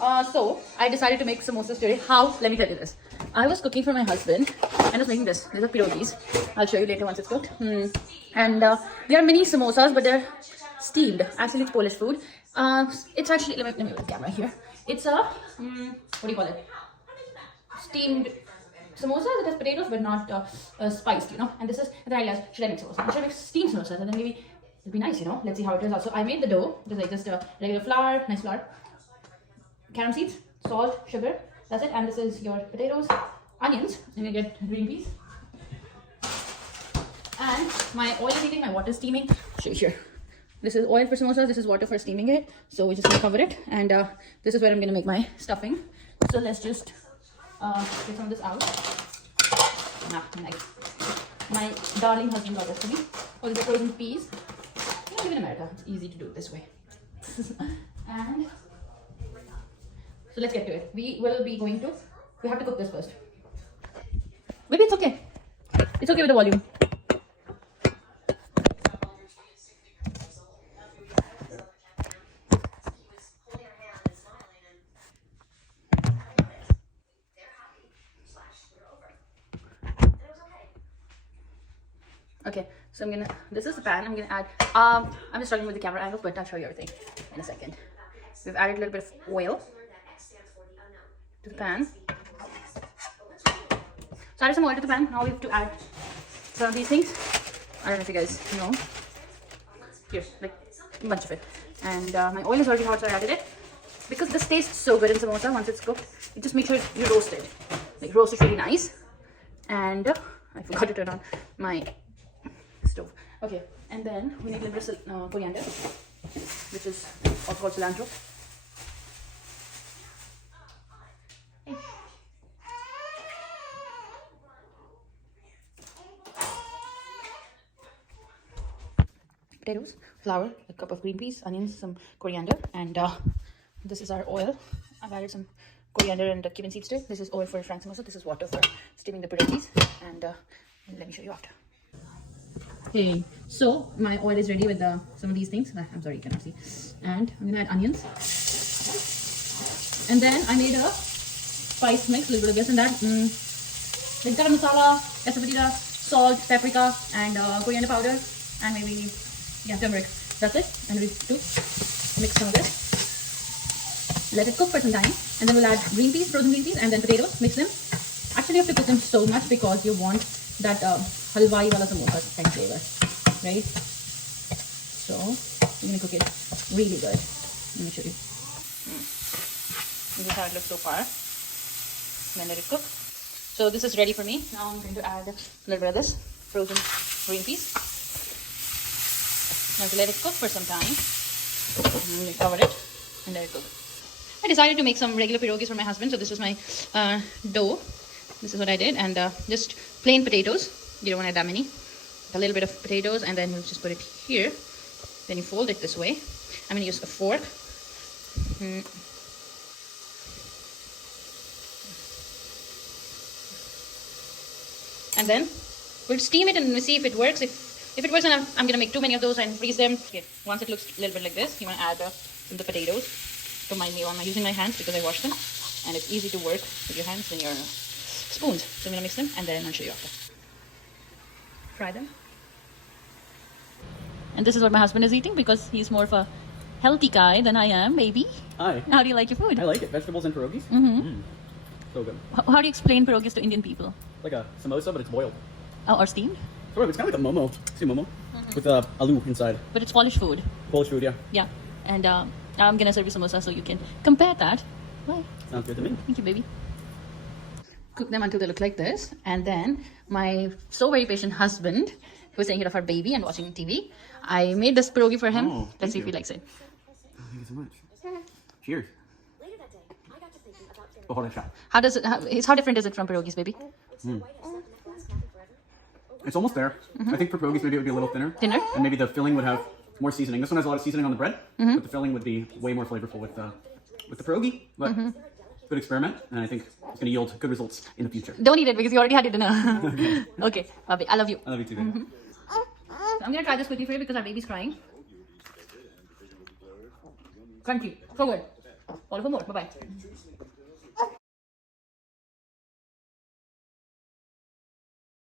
So I decided to make samosas today. How? Let me tell you this. I was cooking for my husband and I was making this. These are pierogis. I'll show you later once it's cooked. And they are mini samosas, but they're steamed. Actually, it's Polish food. It's actually, let me put the camera here. It's a, what do you call it? Steamed samosas. It has potatoes, but not spiced, you know. And this is, and then I realized, should I make samosas? Should I make steamed samosas? And then maybe it'll be nice, you know. Let's see how it turns out. So I made the dough. Just like just regular flour, nice flour. Carom seeds, salt, sugar, that's it. And this is your potatoes, onions, and you get green peas. And my oil is heating, my water is steaming. Show you here. This is oil for samosas, this is water for steaming it. So we just gonna cover it, and this is where I'm gonna make my stuffing. So let's just get some of this out. Nice. My darling husband got this for me. Oh, these are frozen peas. You know, live in America, it's easy to do it this way. And so let's get to it. We will be going to, we have to cook this first. Maybe it's okay. It's okay with the volume. Okay, so I'm gonna, this is the pan. I'm gonna add, I'm just struggling with the camera angle, but I'll show you everything in a second. We've added a little bit of oil to the pan. So added some oil to the pan. Now we have to add some of these things. I don't know if you guys know. Here, like a bunch of it. And my oil is already hot, so I added it. Because this tastes so good in samosa once it's cooked. You just make sure you roast it. Like roast it really nice. And I forgot to turn on my stove. Okay, and then we need a little bit of coriander, which is also called cilantro. Potatoes, flour, a cup of green peas, onions, some coriander, and this is our oil. I've added some coriander and cumin seeds to it. This is oil for Frank samosa. This is water for steaming the pierogis, and let me show you after. Okay, so my oil is ready with some of these things. I'm sorry, you cannot see. And I'm gonna add onions, and then I made a spice mix, a little bit of this and that. Like garam masala, asafoetida, salt, paprika, and coriander powder, and maybe turmeric. That's it. And we have to mix some of this. Let it cook for some time, and then we'll add green peas, frozen green peas, and then potatoes. Mix them. Actually, you have to cook them so much because you want that halwai wala samosa kind of flavor, right? So we're gonna cook it really good. Let me show you. This is how it looks so far. Then let it cook. So this is ready for me. Now I'm going to add a little bit of this frozen green peas. Now to let it cook for some time. We cover it and let it cook. I decided to make some regular pierogis for my husband. So this was my dough. This is what I did, and just plain potatoes. You don't want to add that many. A little bit of potatoes, and then you just put it here. Then you fold it this way. I'm going to use a fork. And then we'll steam it and we'll see if it works. If it works, then I'm going to make too many of those and freeze them. Okay. Once it looks a little bit like this, you want to add some of the potatoes. Don't mind me, I'm using my hands because I washed them. And it's easy to work with your hands than your spoons. So I'm going to mix them, and then I'll show you after. Fry them. And this is what my husband is eating because he's more of a healthy guy than I am, baby. Hi. How do you like your food? I like it. Vegetables and pierogis. So good. How do you explain pierogis to Indian people? Like a samosa, but it's boiled. Oh, or steamed? Sort of. It's kind of like a momo. See momo? With aloo inside. But it's Polish food. Polish food, yeah. Yeah. And I'm going to serve you samosa so you can compare that. Bye. Sounds good to me. Thank you, baby. Cook them until they look like this, and then my so very patient husband, who's taking care of our baby and watching TV, I made this pierogi for him. Oh, Let's see if he likes it. Thank you so much. Cheers. Oh, hold on, shot. How different is it from pierogis, baby? It's almost there. I think for pierogis maybe it would be a little thinner. Thinner? And maybe the filling would have more seasoning. This one has a lot of seasoning on the bread, but the filling would be way more flavorful with the pierogi. But good experiment, and I think it's going to yield good results in the future. Don't eat it because you already had your dinner. Okay, Bobby, I love you. I love you too, baby. So I'm going to try this quickly for you because our baby's crying. Crunchy. So good. Follow for more. Bye bye.